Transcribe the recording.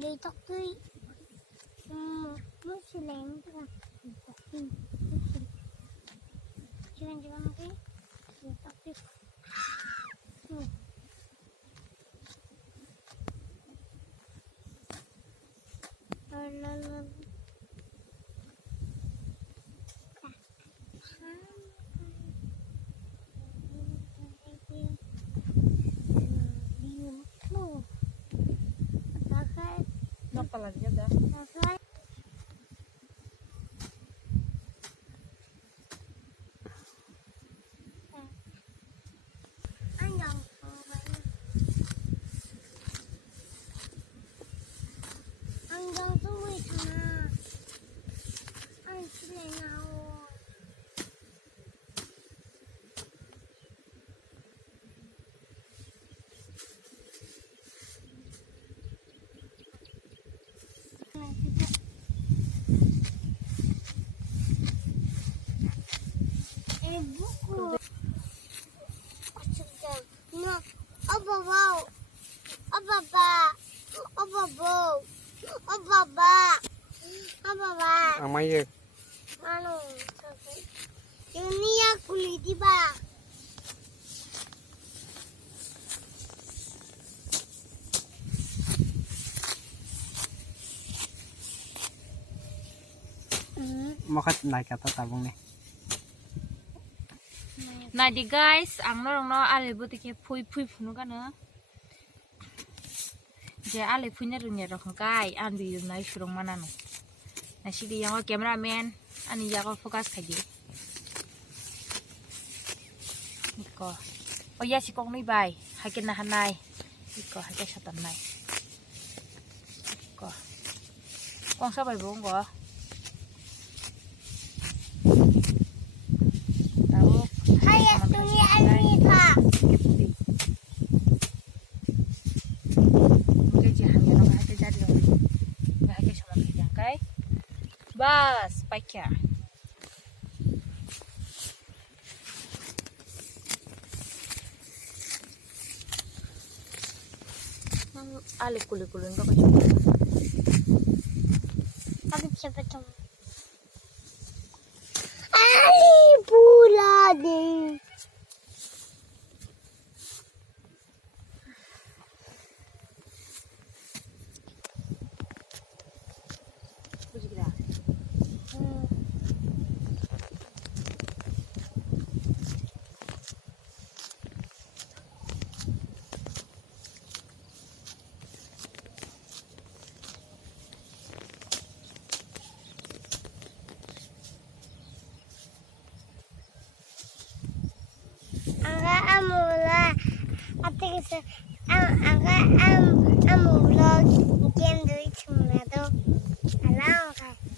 lấy tóc tươi nước xì lén tức là tóc tươi chưa cái lấy tóc tươi lên nó còn là gì đó anh đang tôi mới thằng anh chỉ lấy nào buku no apa bau apa bau amai anu ini ya kulit tiba makat naik kata tabung nih nah di guys ang norong no ale butike phui phunu kana je ale phunya runya rokong kai an bi nai surong mana no na sidi yang cameraman ani ya ko focus khaji iko o ya si kong ni bai hakin na hanai iko hakai satan nai ko kong sa bai bong go Hai punya Alika bas pakai alik kulit kau coba aku siapa tuh Ali pula deh Angga amula ate se angga amula game dari cuma tu alang kai